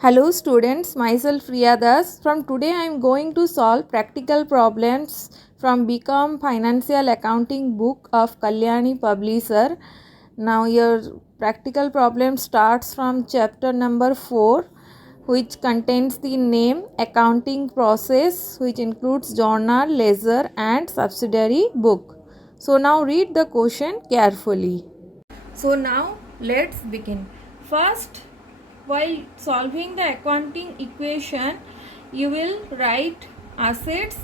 Hello students, myself Riyadas. From today I am going to solve practical problems from bcom financial accounting book of Kalyani publisher. Now your practical problem starts from chapter number 4, which contains the name accounting process, which includes journal, ledger and subsidiary book. So now read the question carefully. So now let's begin. First, while solving the accounting equation, you will write assets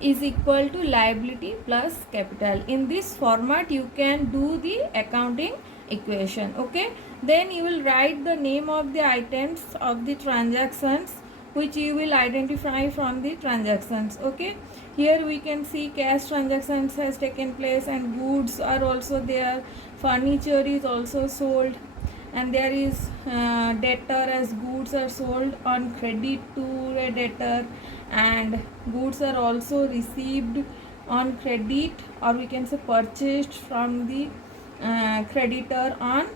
is equal to liability plus capital. In this format you can do the accounting equation. Okay, then you will write the name of the items of the transactions which you will identify from the transactions. Okay, here we can see cash transactions has taken place and goods are also there, furniture is also sold, and there is debtor as goods are sold on credit to a debtor, and goods are also received on credit, or we can say purchased from the creditor on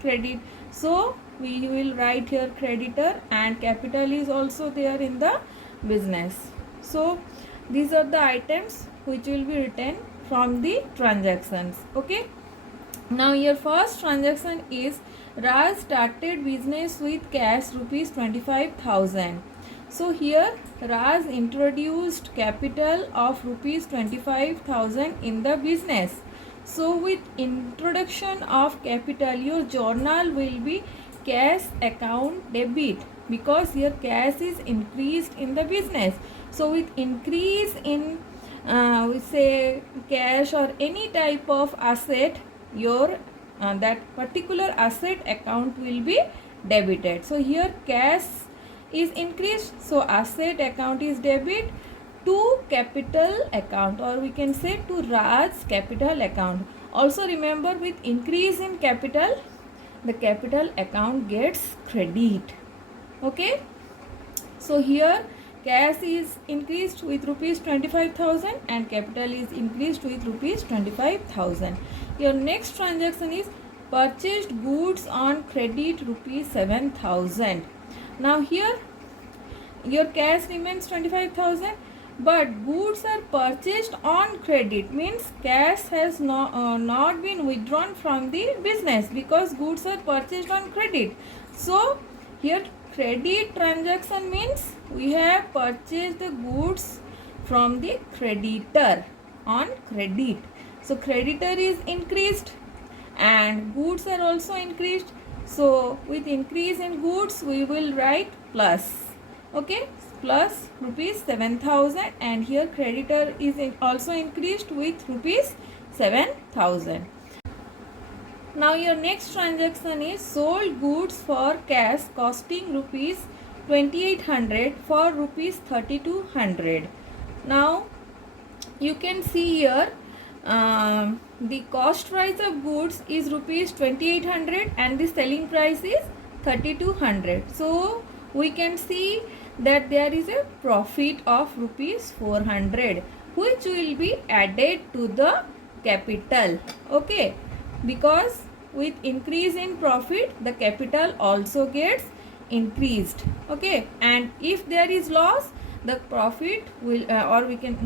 credit. So we will write here creditor, and capital is also there in the business. So these are the items which will be written from the transactions. Okay, now your first transaction is Raj started business with cash rupees 25,000. So here Raj introduced capital of rupees 25,000 in the business. So with introduction of capital, your journal will be cash account debit, because here cash is increased in the business. So with increase in we say cash or any type of asset, your that particular asset account will be debited. So here cash is increased, so asset account is debit to capital account, or we can say to Raj's capital account. Also remember, with increase in capital, the capital account gets credit. Okay, so here cash is increased with rupees 25,000 and capital is increased with rupees 25,000. Your next transaction is purchased goods on credit rupees 7,000. Now here your cash remains 25,000, but goods are purchased on credit, means cash has not been withdrawn from the business because goods are purchased on credit. So here credit transaction means we have purchased the goods from the creditor on credit. So creditor is increased and goods are also increased. So with increase in goods we will write plus. Okay, plus rupees 7,000, and here creditor is also increased with rupees 7,000. Now your next transaction is sold goods for cash costing rupees 2,800 for rupees 3,200. Now you can see here the cost price of goods is rupees 2,800 and the selling price is 3,200. So we can see that there is a profit of rupees 400 which will be added to the capital. Okay, because with increase in profit the capital also gets increased. Okay, and if there is loss, the profit will or we can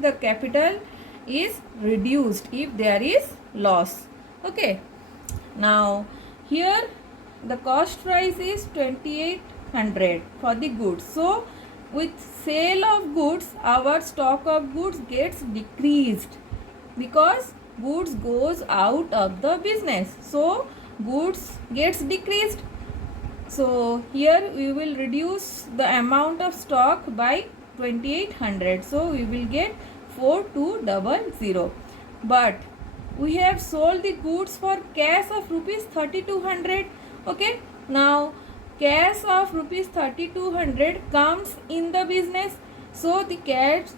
the capital is reduced if there is loss. Okay, now here the cost price is 2,800 for the goods. So with sale of goods our stock of goods gets decreased because goods goes out of the business, so goods gets decreased. So here we will reduce the amount of stock by 2,800, so we will get 4,200. But we have sold the goods for cash of rupees 3,200. Okay, now cash of rupees 3,200 comes in the business, so the cash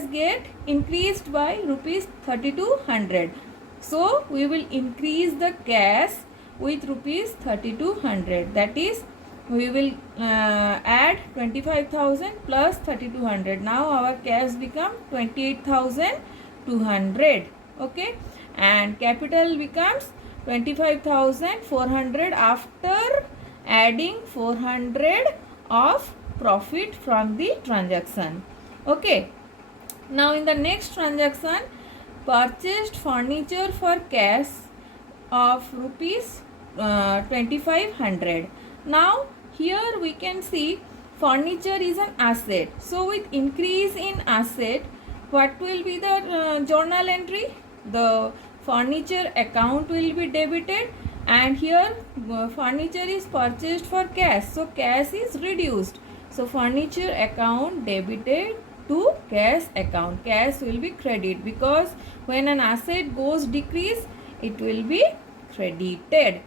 get increased by rupees 3,200. So we will increase the cash with rupees 3,200. That is, we will add 25,000 plus 3,200. Now our cash become 28,200. Okay, and capital becomes 25,400 after adding 400 of profit from the transaction. Okay. Now in the next transaction, purchased furniture for cash of rupees 2500. Now here we can see furniture is an asset. So with increase in asset, what will be the journal entry? The furniture account will be debited, and here furniture is purchased for cash. So cash is reduced. So furniture account debited to cash account. Cash will be credit, because when an asset goes decrease, it will be credited.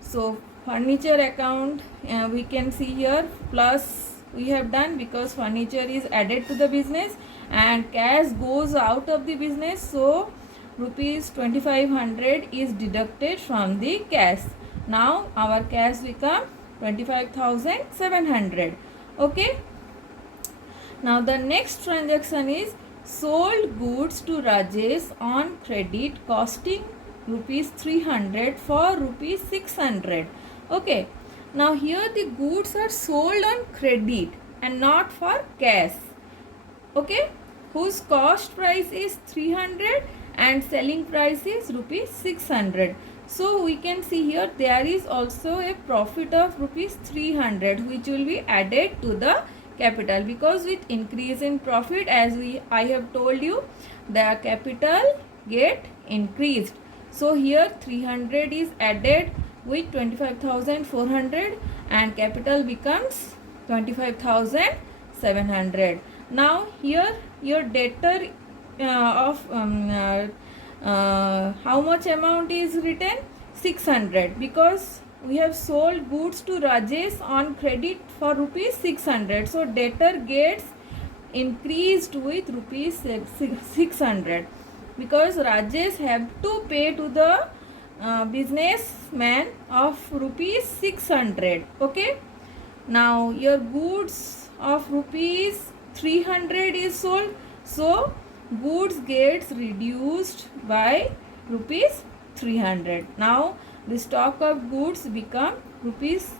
So furniture account we can see here plus we have done, because furniture is added to the business and cash goes out of the business. So rupees 2500 is deducted from the cash. Now our cash become 25,700. Okay. Now the next transaction is sold goods to Rajesh on credit costing rupees 300 for rupees 600. Okay. Now here the goods are sold on credit and not for cash. Okay. Whose cost price is 300 and selling price is rupees 600. So we can see here there is also a profit of rupees 300 which will be added to the capital, because with increase in profit, as I have told you, the capital get increased. So here 300 is added with 25,400 and capital becomes 25,700. Now here your debtor of how much amount is written? 600, because we have sold goods to Rajesh on credit for rupees 600. So debtor gets increased with rupees 600, because Rajesh have to pay to the businessman of rupees 600. Okay. Now your goods of rupees 300 is sold. So goods gets reduced by rupees 300. Now the stock of goods become rupees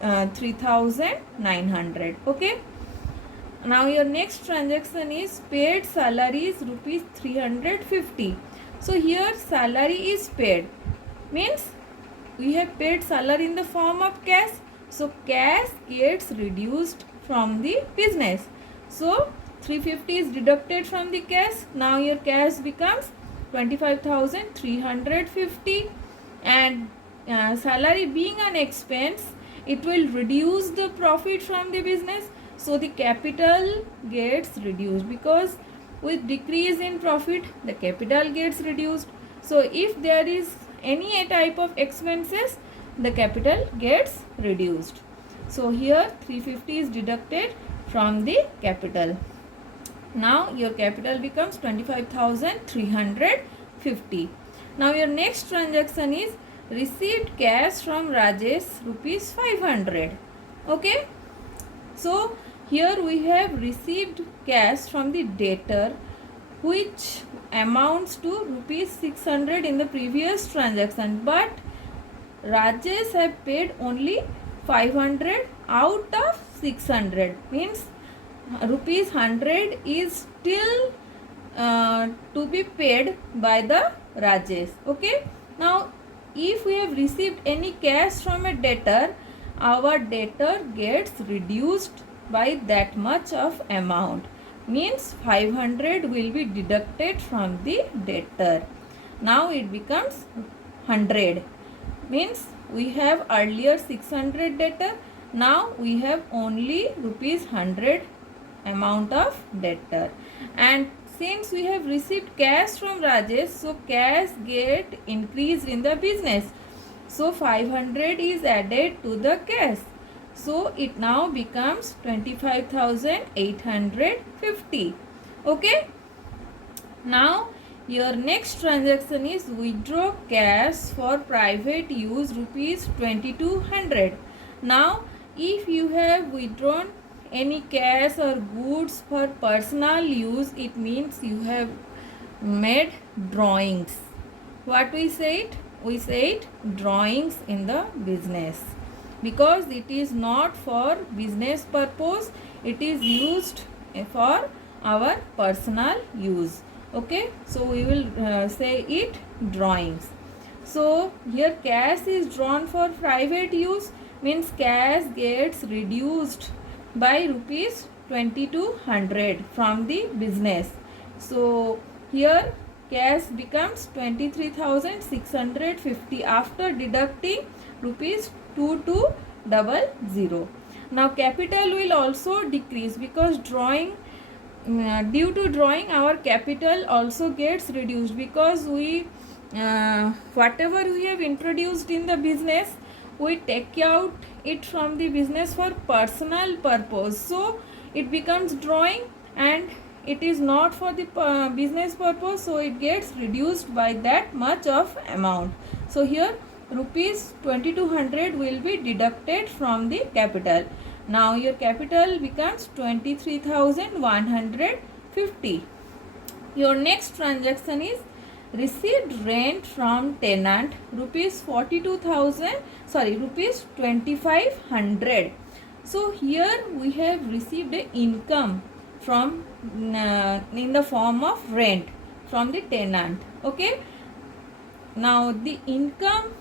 3,900. Okay. Now your next transaction is paid salaries rupees 350. So here salary is paid, means we have paid salary in the form of cash. So cash gets reduced from the business. So 350 is deducted from the cash. Now your cash becomes 25,350, and salary being an expense, it will reduce the profit from the business. So the capital gets reduced, because with decrease in profit the capital gets reduced. So if there is any type of expenses, the capital gets reduced. So here 350 is deducted from the capital. Now your capital becomes 25,350. Now your next transaction is received cash from Rajesh rupees 500. Okay. So here we have received cash from the debtor, which amounts to rupees 600 in the previous transaction, but Rajesh have paid only 500 out of 600, means rupees 100 is still to be paid by the Rajesh. Okay. Now if we have received any cash from a debtor, our debtor gets reduced by that much of amount, means 500 will be deducted from the debtor. Now it becomes 100, means we have earlier 600 debtor, now we have only rupees 100 amount of debtor. And since we have received cash from Rajesh, so cash get increased in the business. So 500 is added to the cash. So it now becomes 25,850. Okay. Now your next transaction is withdraw cash for private use rupees 2200. Now if you have withdrawn any cash or goods for personal use, it means you have made drawings. What we say it? We say it drawings in the business. because it is not for business purpose, it is used for our personal use. Okay, so we will say it drawings. So here cash is drawn for private use, means cash gets reduced by rupees 2200 from the business. So here cash becomes 23,650 after deducting rupees 2200. Now capital will also decrease because due to drawing our capital also gets reduced, because we whatever we have introduced in the business, we take out it from the business for personal purpose, so it becomes drawing and it is not for the business purpose, so it gets reduced by that much of amount. So here rupees 2200 will be deducted from the capital. Now your capital becomes 23,150. Your next transaction is received rent from tenant rupees 2500. So here we have received a income from in the form of rent from the tenant. Okay, now the income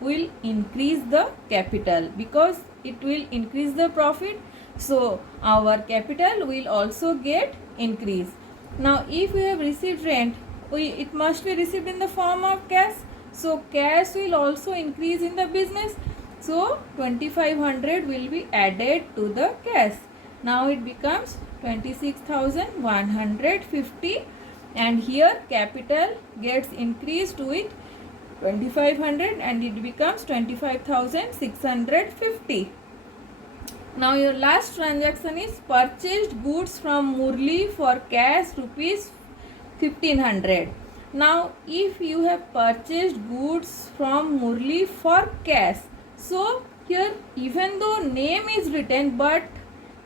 will increase the capital because it will increase the profit, so our capital will also get increased. Now if we have received rent, it must be received in the form of cash, so cash will also increase in the business, so 2500 will be added to the cash. Now it becomes 26,150, and here capital gets increased with 2500 and it becomes 25,650. Now your last transaction is purchased goods from Murli for cash rupees 1500. Now if you have purchased goods from Murli for cash, so here even though name is written, but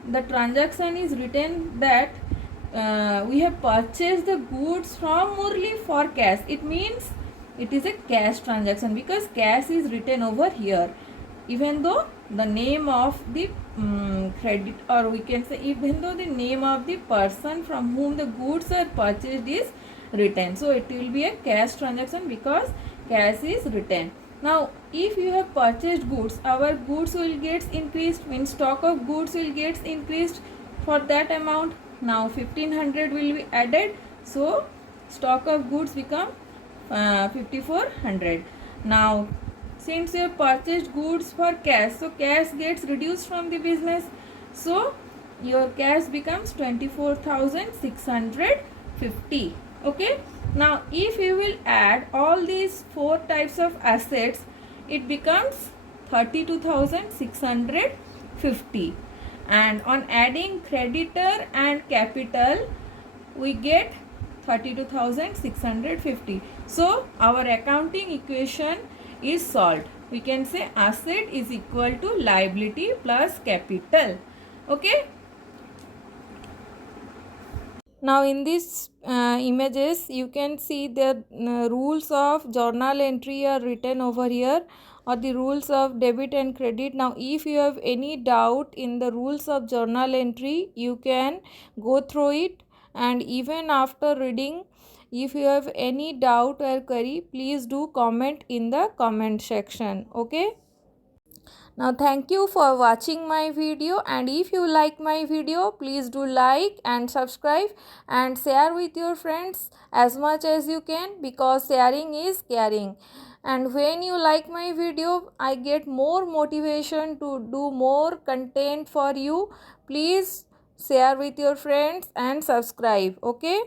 the transaction is written that we have purchased the goods from Murli for cash, it means it is a cash transaction because cash is written over here, even though the name of the credit, or we can say even though the name of the person from whom the goods are purchased is written, so it will be a cash transaction because cash is written. Now if you have purchased goods, our goods will get increased, means stock of goods will get increased for that amount. Now 1500 will be added, so stock of goods become 5400. Now since you have purchased goods for cash, so cash gets reduced from the business, so your cash becomes 24,650. Okay, now if you will add all these four types of assets, it becomes 32,650, and on adding creditor and capital we get 32,650. So our accounting equation is solved. We can say asset is equal to liability plus capital. Okay. Now in these images you can see the rules of journal entry are written over here, or the rules of debit and credit. Now if you have any doubt in the rules of journal entry, you can go through it, and even after reading, if you have any doubt or query, please do comment in the comment section. Okay. Now thank you for watching my video, and if you like my video, please do like and subscribe and share with your friends as much as you can, because sharing is caring. And when you like my video, I get more motivation to do more content for you. Please share with your friends and subscribe. Okay.